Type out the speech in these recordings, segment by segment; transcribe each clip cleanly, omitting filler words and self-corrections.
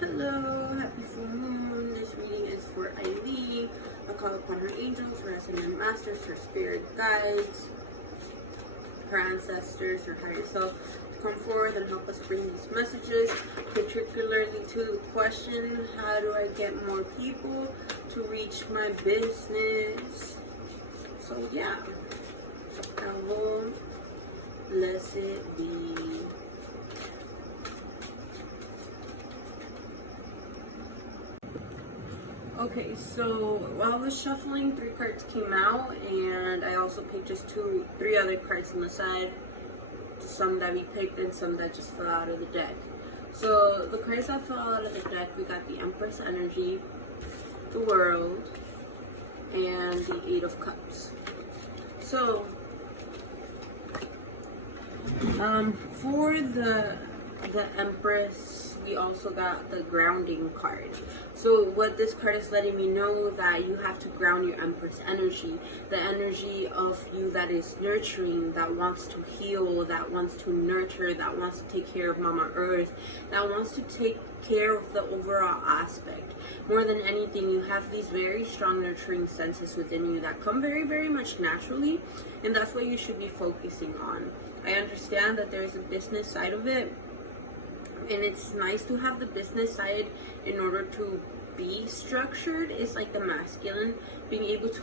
Hello, happy full moon. This reading is for Eileen. I call upon her angels, her ascended masters, her spirit guides, her ancestors, her higher self to come forward and help us bring these messages, particularly to the question, how do I get more people to reach my business? So yeah, blessed be. Okay, so while I was shuffling, 3 cards came out, and I also picked just 3 other cards on the side. Some that we picked and some that just fell out of the deck. So the cards that fell out of the deck, we got the Empress energy, the World, and the 8 of Cups. So for the Empress, we also got the grounding card. So what this card is letting me know that you have to ground your Empress energy, the energy of you that is nurturing, that wants to heal, that wants to nurture, that wants to take care of Mama Earth, that wants to take care of the overall aspect. More than anything, you have these very strong nurturing senses within you that come very, very much naturally, and that's what you should be focusing on. I understand that there's a business side of it, and it's nice to have the business side in order to be structured. It's like the masculine, being able to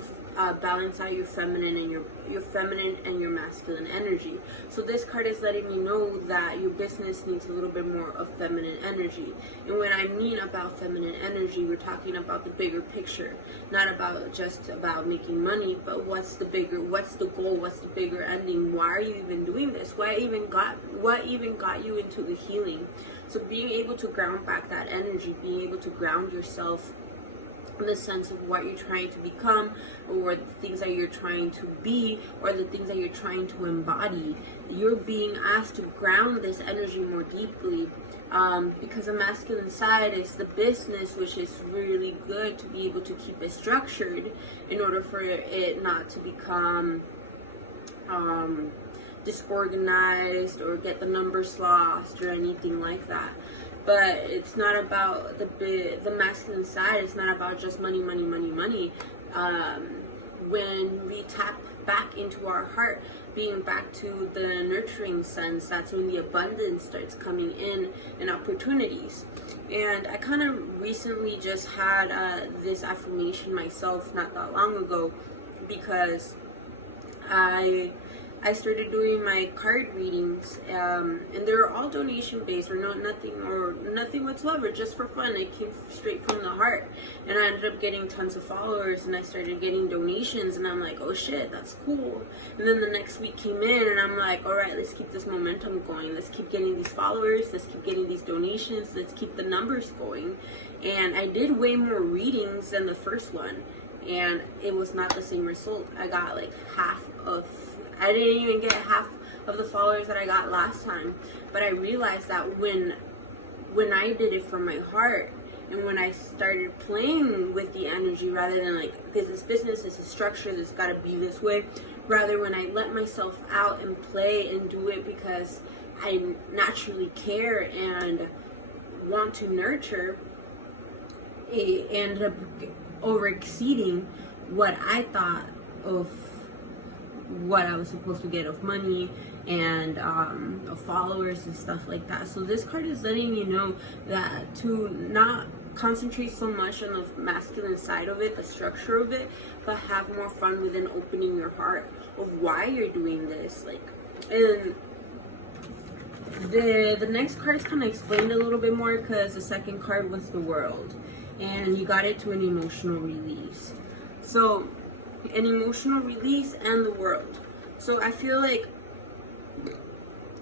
balance out your feminine and your feminine and your masculine energy. So this card is letting me know that your business needs a little bit more of feminine energy. And when I mean about feminine energy, we're talking about the bigger picture, not about just about making money, but what's the goal, what's the bigger ending? Why are you even doing this? What even got you into the healing? So being able to ground back that energy, being able to ground yourself in the sense of what you're trying to become, or the things that you're trying to be, or the things that you're trying to embody. You're being asked to ground this energy more deeply, because the masculine side is the business, which is really good to be able to keep it structured in order for it not to become disorganized or get the numbers lost or anything like that. But it's not about the masculine side. It's not about just money. When we tap back into our heart, being back to the nurturing sense, that's when the abundance starts coming in and opportunities. And I kind of recently just had this affirmation myself not that long ago, because I started doing my card readings, and they're all donation based, or nothing whatsoever, just for fun. It came straight from the heart, and I ended up getting tons of followers, and I started getting donations, and I'm like, oh shit, that's cool. And then the next week came in, and I'm like, all right, let's keep this momentum going. Let's keep getting these followers. Let's keep getting these donations. Let's keep the numbers going. And I did way more readings than the first one, and it was not the same result. I got like I didn't even get half of the followers that I got last time. But I realized that when I did it from my heart, and when I started playing with the energy, rather than like, this business, this is structure, this gotta be this way, rather when I let myself out and play and do it because I naturally care and want to nurture, it ended up over exceeding what I thought of what I was supposed to get of money and of followers and stuff like that. So this card is letting you know that to not concentrate so much on the masculine side of it, the structure of it, but have more fun within opening your heart of why you're doing this. Like, and the next card is kind of explained a little bit more, because the second card was the World, and you got it to an emotional release. So an emotional release and the World. So I feel like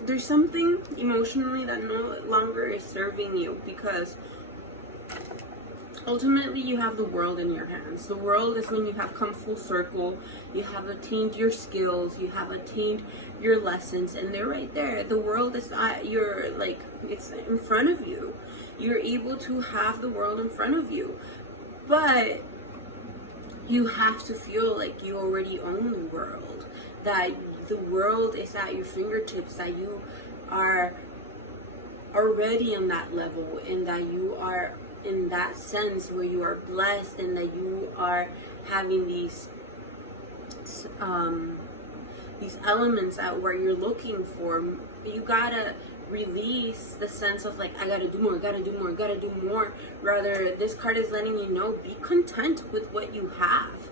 there's something emotionally that no longer is serving you, because ultimately you have the World in your hands. The World is when you have come full circle, you have attained your skills, you have attained your lessons, and they're right there. The World is at your, like, it's in front of you. You're able to have the World in front of you, but you have to feel like you already own the world, that the world is at your fingertips, that you are already in that level, and that you are in that sense where you are blessed, and that you are having these elements out where you're looking for. You gotta release the sense of like, I gotta do more, gotta do more, gotta do more. Rather, this card is letting you know, be content with what you have.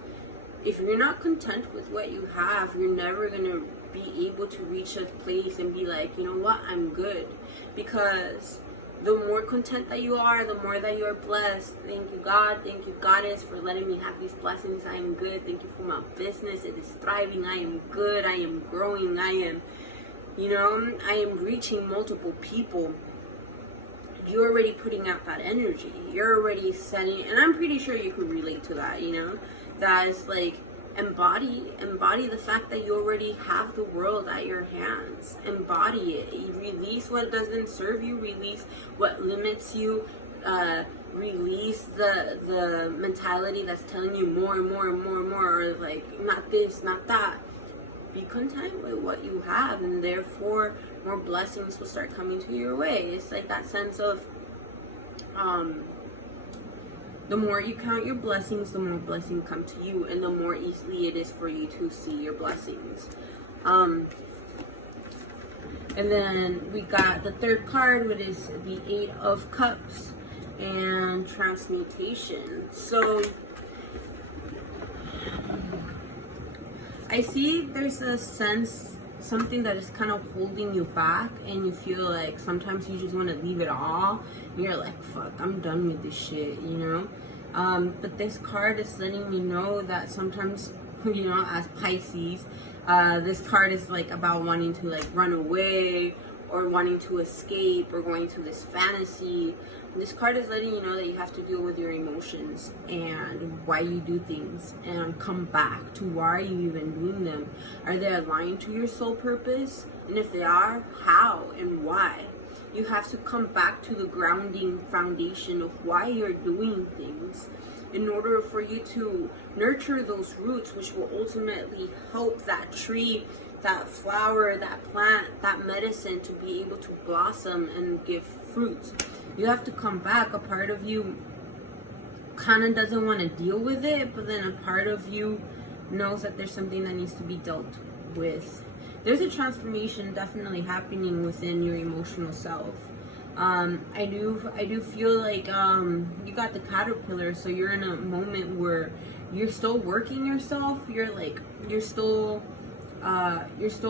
If you're not content with what you have, you're never gonna be able to reach a place and be like, you know what, I'm good. Because the more content that you are, the more that you are blessed. Thank you, God. Thank you, Goddess, for letting me have these blessings. I am good. Thank you for my business. It is thriving. I am good. I am growing. I am, I am reaching multiple people. You're already putting out that energy. You're already setting, and I'm pretty sure you could relate to that, that is like, embody the fact that you already have the world at your hands. Embody it. Release what doesn't serve you. Release what limits you. Release the mentality that's telling you more and more and more and more, or like, not this, not that. Be content with what you have, and therefore more blessings will start coming to your way. It's like that sense of the more you count your blessings, the more blessings come to you, and the more easily it is for you to see your blessings. And then we got the third card, which is the 8 of Cups and transmutation. So I see there's a sense, something that is kind of holding you back, and you feel like sometimes you just want to leave it all. And you're like, fuck, I'm done with this shit, But this card is letting me know that sometimes, as Pisces, this card is like about wanting to like run away, or wanting to escape, or going to this fantasy. This card is letting you know that you have to deal with your emotions and why you do things, and come back to why are you even doing them. Are they aligned to your soul purpose? And if they are, how and why? You have to come back to the grounding foundation of why you're doing things, in order for you to nurture those roots, which will ultimately help that tree, that flower, that plant, that medicine to be able to blossom and give fruits. You have to come back. A part of you kind of doesn't want to deal with it, but then a part of you knows that there's something that needs to be dealt with. There's a transformation definitely happening within your emotional self. I do feel like you got the caterpillar, so you're in a moment where you're still working yourself. You're still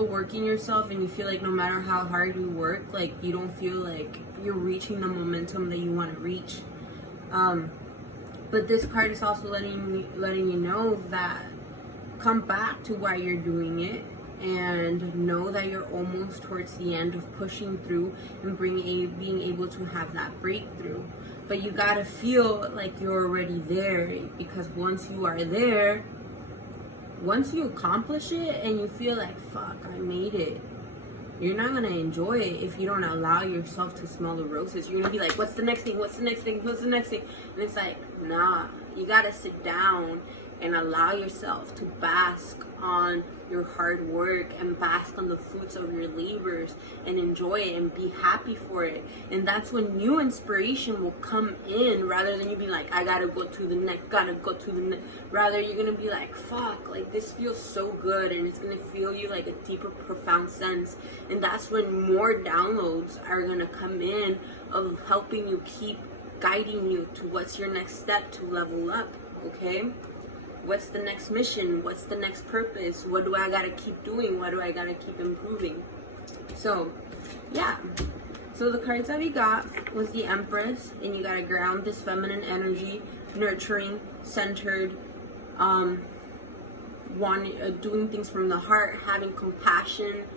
working yourself, and you feel like no matter how hard you work, like you don't feel like you're reaching the momentum that you want to reach. But this card is also letting you know that come back to why you're doing it, and know that you're almost towards the end of pushing through and being able to have that breakthrough. But you gotta feel like you're already there, because once you are there, once you accomplish it and you feel like, fuck, I made it, you're not gonna enjoy it if you don't allow yourself to smell the roses. You're gonna be like, what's the next thing? What's the next thing? What's the next thing? And it's like, nah, you gotta sit down and allow yourself to bask on your hard work and bask on the fruits of your labors and enjoy it and be happy for it. And that's when new inspiration will come in, rather than you be like, I gotta go to the next, Rather, you're gonna be like, fuck, like this feels so good, and it's gonna feel you like a deeper, profound sense. And that's when more downloads are gonna come in of helping you, keep guiding you to what's your next step to level up, okay? What's the next mission? What's the next purpose? What do I gotta keep doing? What do I gotta keep improving? So, yeah. So the cards that we got was the Empress, and you gotta ground this feminine energy, nurturing, centered, doing things from the heart, having compassion,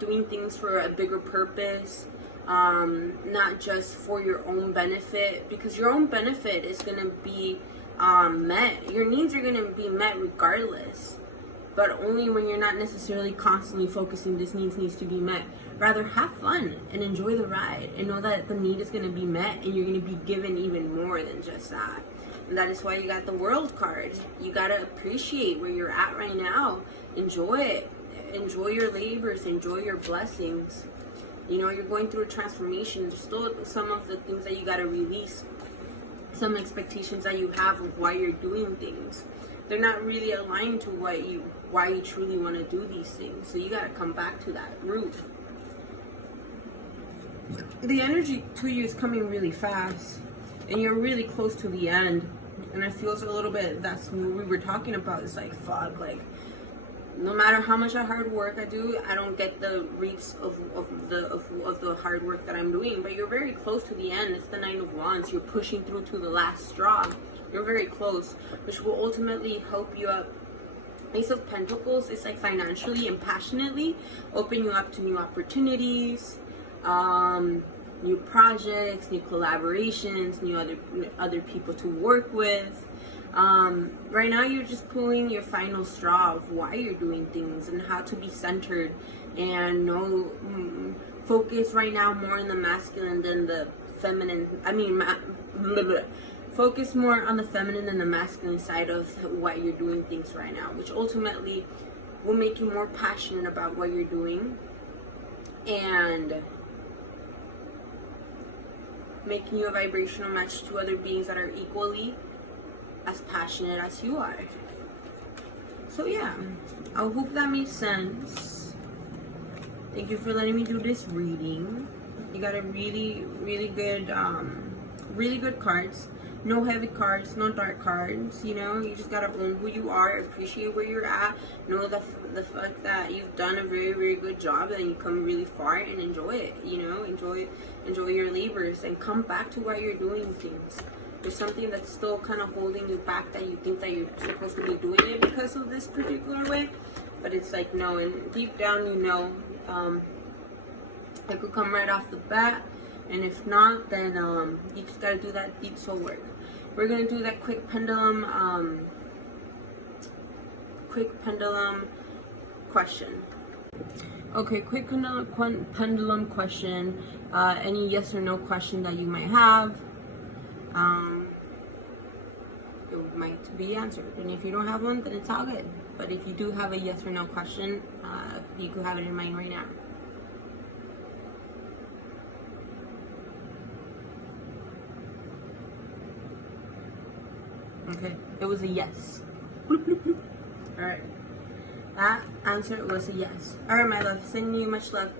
doing things for a bigger purpose, not just for your own benefit, because your own benefit is gonna be met. Your needs are going to be met regardless, but only when you're not necessarily constantly focusing this needs to be met. Rather, have fun and enjoy the ride, and know that the need is going to be met, and you're going to be given even more than just that. And that is why you got the World card. You got to appreciate where you're at right now. Enjoy it. Enjoy your labors. Enjoy your blessings. You know, you're going through a transformation. There's still some of the things that you got to release, some expectations that you have of why you're doing things. They're not really aligned to why you truly want to do these things. So you got to come back to that root. The energy to you is coming really fast, and you're really close to the end. And it feels a little bit, that's what we were talking about. It's like, fuck, like, no matter how much hard work I do, I don't get the reaps of the hard work that I'm doing. But you're very close to the end. It's the Nine of Wands. You're pushing through to the last straw. You're very close, which will ultimately help you up. Ace of Pentacles is like financially and passionately open you up to new opportunities, new projects, new collaborations, new other people to work with. Right now you're just pulling your final straw of why you're doing things and how to be centered and focus right now more on the masculine than the feminine. Focus more on the feminine than the masculine side of why you're doing things right now, which ultimately will make you more passionate about what you're doing and making you a vibrational match to other beings that are equally as passionate as you are. So yeah, I hope that makes sense. Thank you for letting me do this reading. You got a really good cards. No heavy cards, no dark cards, you know. You just gotta own who you are, appreciate where you're at, know the fact that you've done a very good job and you come really far, and enjoy it, you know. Enjoy your labors and come back to why you're doing things. There's something that's still kind of holding you back, that you think that you're supposed to be doing it because of this particular way, but it's like no, and deep down you know. It could come right off the bat. And if not, then you just gotta do that deep soul work. We're gonna do that quick pendulum question. Okay, quick pendulum question. Any yes or no question that you might have, it might be answered. And if you don't have one, then it's all good. But if you do have a yes or no question, you could have it in mind right now. Okay, it was a yes. Bloop, bloop, bloop. All right, that answer was a yes. All right, my love, sending you much love.